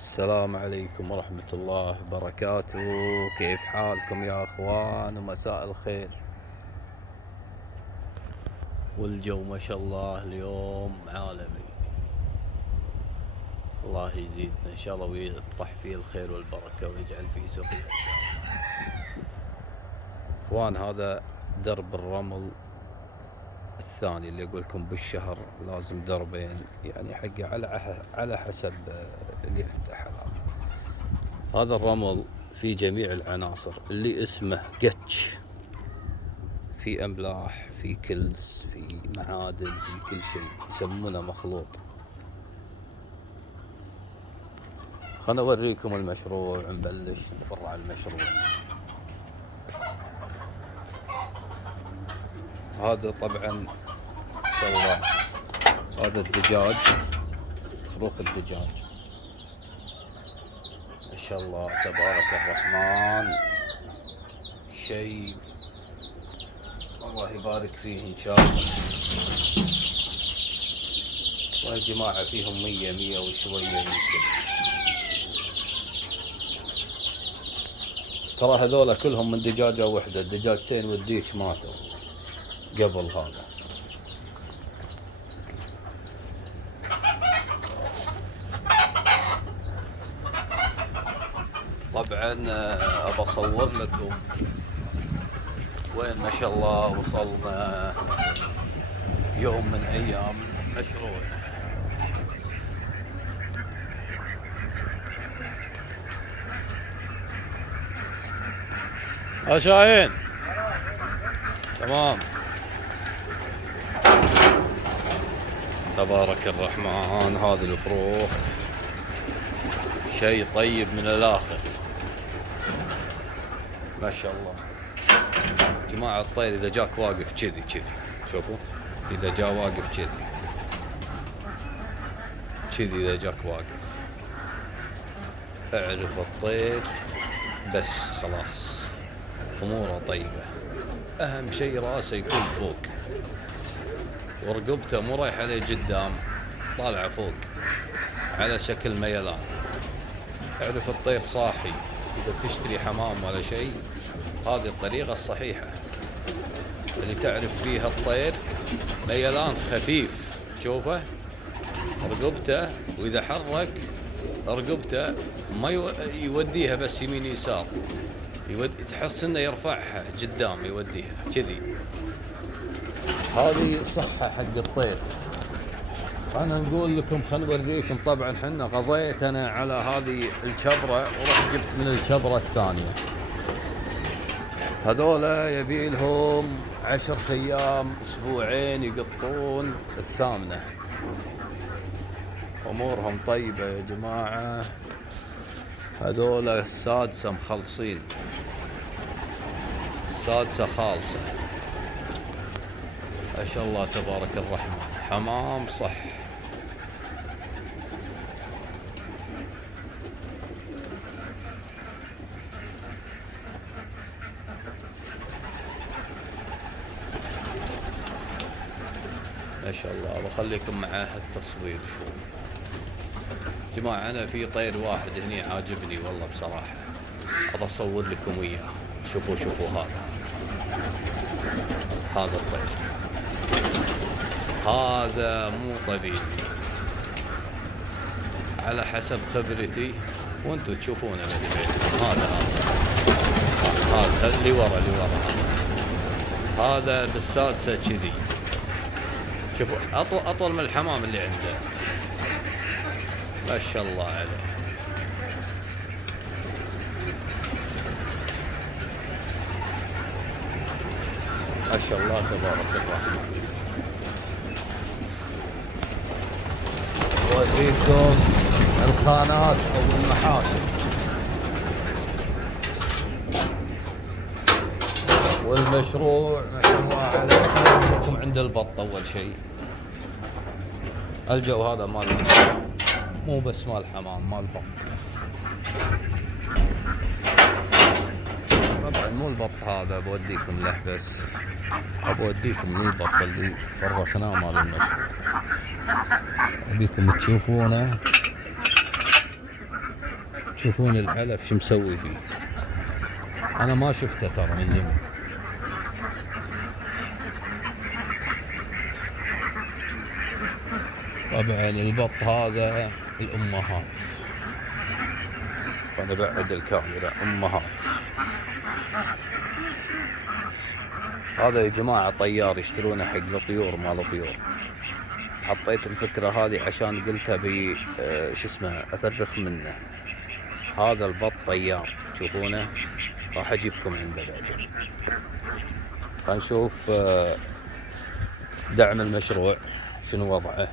السلام عليكم ورحمة الله وبركاته. كيف حالكم يا اخوان؟ ومساء الخير. والجو ما شاء الله اليوم عالمي، الله يزيدنا ان شاء الله ويطرح فيه الخير والبركة ويجعل فيه سقيا ان شاء الله. اخوان، هذا درب الرمل الثاني اللي اقول لكم بالشهر لازم دربين، يعني حقه على حسب اللي عنده حلال. هذا الرمل في جميع العناصر اللي اسمه قتش، في املاح، في كلس، في معادن، في كل شيء، يسمونه مخلوط. خلنا اوريكم المشروع، نبلش نفرع المشروع. هذا طبعا ما شاء الله، هذا الدجاج، خروخ الدجاج ما شاء الله تبارك الرحمن، شيء الله يبارك فيه ان شاء الله. والله جماعة فيهم 100 وشوية يمكن. ترى هذولا كلهم من دجاجة واحدة، الدجاجتين والديك ماتوا قبل هذا. طبعا ابى اصور لكم وين ما شاء الله وصلنا يوم من ايام مشروعنا. شاهين تمام، تبارك الرحمن. هذه الفروخ شيء طيب من الاخر ما شاء الله. جماعة الطير اذا جاك واقف كذي شوفوا، اذا جا واقف كذي اذا جاك واقف اعرف الطير بس خلاص اموره طيبة. اهم شيء راسه يكون فوق ورقبته مو رايحة عليه قدام، طالعة فوق على شكل ميلان. اعرف الطير صاحي. اذا تشتري حمام ولا شيء، هذه الطريقة الصحيحة اللي تعرف فيها الطير ميلان خفيف. شوفه رقبته، واذا حرك رقبته ما يوديها بس يمين يسار، تحس انه يرفعها قدام يوديها كذي. هذه صحة حق الطير. انا نقول لكم، خلنا نوريكم. طبعا حنا قضيت انا على هذه الشبرة ورحت جبت من الشبرة الثانية. هذولا يبي لهم 10 ايام اسبوعين يقطون الثامنة. امورهم طيبة يا جماعة. هذولا السادسة مخلصين، السادسة خالصة ما شاء الله تبارك الرحمن. حمام صح. ما شاء الله. بخليكم معاه التصوير. شو جماعة، انا في طير واحد هني عاجبني والله بصراحة، ابى اصور لكم وياه. شوفوا هذا الطير، هذا مو طبيعي على حسب خبرتي وانتم تشوفونه من بعيد. هذا اللي ورا هذا بالسادسة كذي. شوفوا اطول من الحمام اللي عنده ما شاء الله عليه. ما شاء الله تبارك الرحمن. اوريكم الخانات او المحاسن والمشروع ما شاء الله عليكم. عند البط اول شيء الجو هذا مال، مو بس مال حمام، مال بط. طبعا مو البط هذا بوديكم له، بس بوديكم البط اللي فرخناه مال المشروع، ابيكم تشوفونه تشوفون العلف شو مسوي فيه. انا ما شفته ترى من زمان. طبعا البط هذا الامهات. انا بعد الكاميرا امهات. هذا يا جماعة طيار يشترونه حق الطيور مال الطيور. حطيت الفكرة هذه عشان قلتها شو اسمه افرخ منه. هذا البط طيار تشوفونه، راح اجيبكم عنده بعدين. خلينا نشوف دعم المشروع شنو وضعه.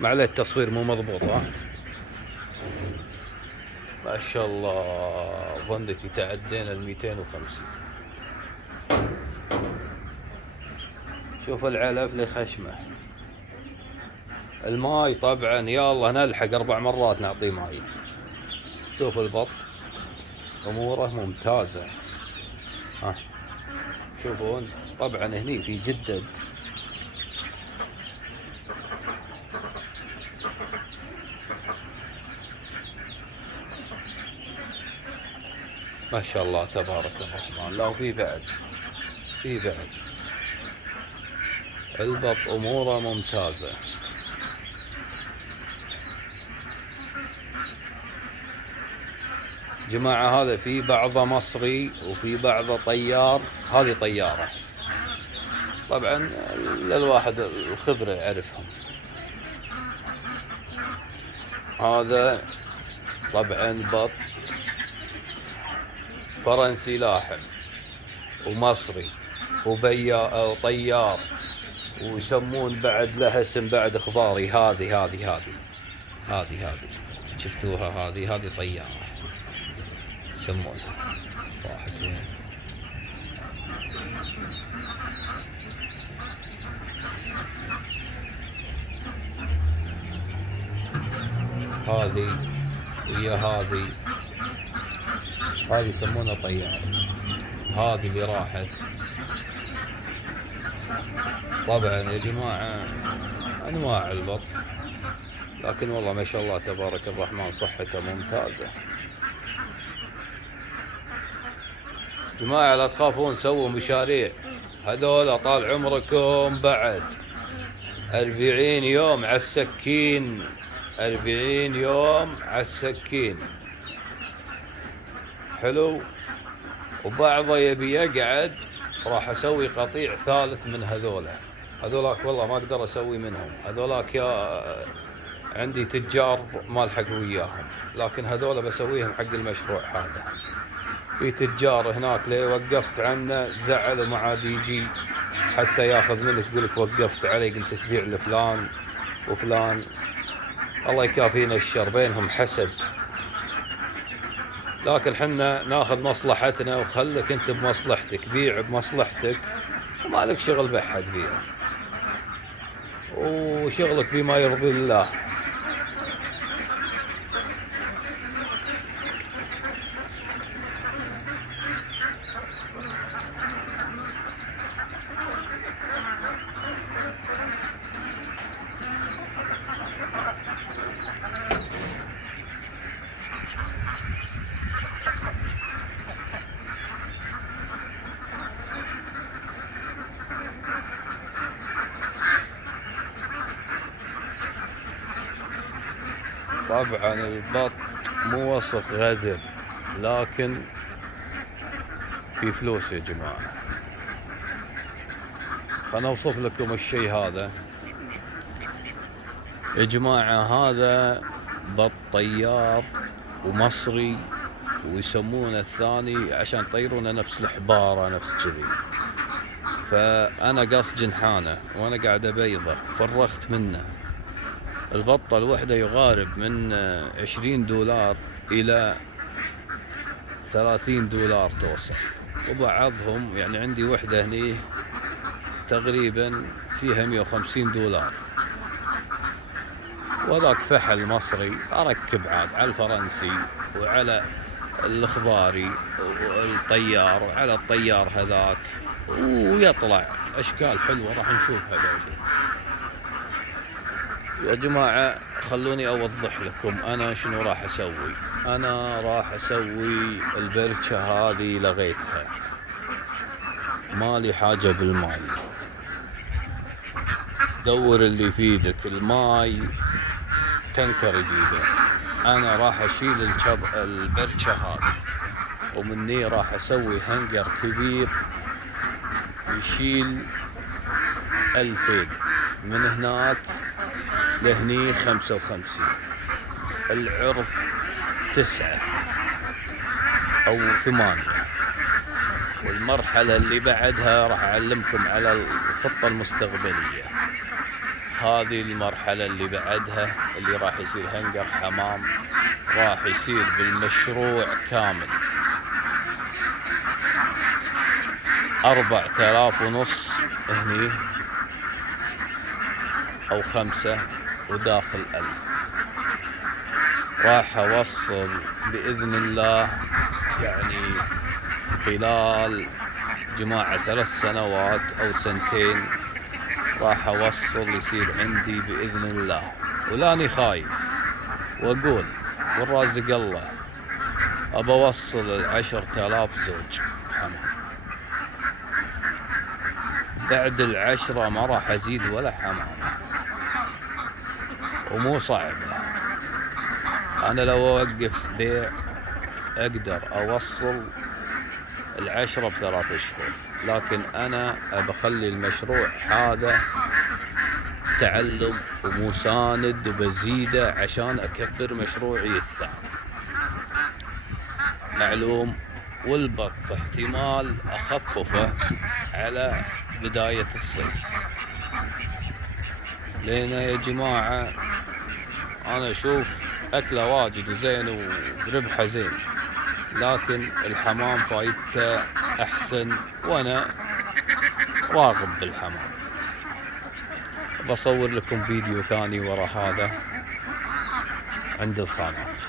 معليه التصوير مو مضبوط ها. ما شاء الله ظنتي تعدينا 250. شوف العلف لخشمه. الماي طبعا يلا نلحق 4 مرات نعطيه ماي. شوف البط اموره ممتازة. ها شوفون طبعا هني في جدد. ما شاء الله تبارك الرحمن. لا وفي بعد البط اموره ممتازة. جماعة هذا في بعضه مصري وفي بعضه طيار. هذه طيارة طبعا للواحد الخبرة يعرفهم. هذا طبعا بط فرنسي لاحم ومصري وطيار، ويسمون بعد له اسم بعد اخباري. هذه شفتوها؟ هذه طيارة يسمونها. راحت وين؟ هذه ويا هذه يسمونها طيارة. هذه اللي راحت. طبعا يا جماعة انواع البط، لكن والله ما شاء الله تبارك الرحمن صحته ممتازة. جماعة لا تخافون، سووا مشاريع. هذول طال عمركم بعد 40 يوم على السكين. 40 يوم على السكين. حلو. وبعضه يبي يقعد. راح اسوي قطيع ثالث من هذولاك والله ما اقدر اسوي منهم. هذولاك يا عندي تجار ما الحق وياهم، لكن هذولا بسويهم حق المشروع هذا. في تجار هناك ليه وقفت عنه زعل وما عاد يجي حتى ياخذ منك، يقول لك وقفت علي قلت تبيع لفلان وفلان. الله يكافينا الشر، بينهم حسد. لكن حنا ناخذ مصلحتنا، وخلك انت بمصلحتك، بيع بمصلحتك وما لك شغل بحد بيع، وشغلك بما يرضي الله. طبعا البط مو وسخ غدر، لكن في فلوس يا جماعة. خلنا اوصف لكم الشيء هذا يا جماعة. هذا بط طيار ومصري، ويسمونه الثاني عشان يطيرونه نفس الحبارة نفس كذي. فأنا قص جنحانه وأنا قاعد أبيضه، فرغت منه. البطة الوحدة يغارب من 20 دولار إلى 30 دولار توصل. وبعضهم يعني عندي وحدة هني تقريبا فيها 150 دولار. وذاك فحل مصري أركب عاد على الفرنسي وعلى الإخضاري والطيار وعلى الطيار هذاك، ويطلع أشكال حلوة راح نشوفها بعدين. يا جماعة خلوني اوضح لكم انا شنو راح اسوي. انا راح اسوي البركة هذه لغيتها، مالي حاجة بالماي. دور اللي يفيدك، الماي تنكر جديدة. انا راح اشيل البركة هذه، ومني راح اسوي هنجر كبير يشيل 2000 من هناك لهني 55. العرض 9 أو 8. والمرحلة اللي بعدها راح أعلمكم على الخطة المستقبلية. هذه المرحلة اللي بعدها اللي راح يصير هنجر حمام، راح يصير بالمشروع كامل 4500 هني أو 5 وداخل 1000. راح أوصل بإذن الله يعني خلال جماعة 3 سنوات أو 2 راح أوصل يصير عندي بإذن الله. ولاني خايف وأقول والرازق الله أبى أوصل 10,000 زوج حمام. بعد 10 ما راح أزيد ولا حمام، ومو صعبة. أنا لو أوقف بيع أقدر أوصل 10 ب3 أشهر، لكن أنا أبخلي المشروع هذا تعلم ومساند وبزيده عشان أكبر مشروعي الثاني. معلوم. والبط احتمال أخففه على بداية الصيف، لأن يا جماعة أنا أشوف أكله واجد وزين وربحه زين، لكن الحمام فايدته أحسن، وأنا راغب بالحمام. بصور لكم فيديو ثاني ورا هذا عند الخانات.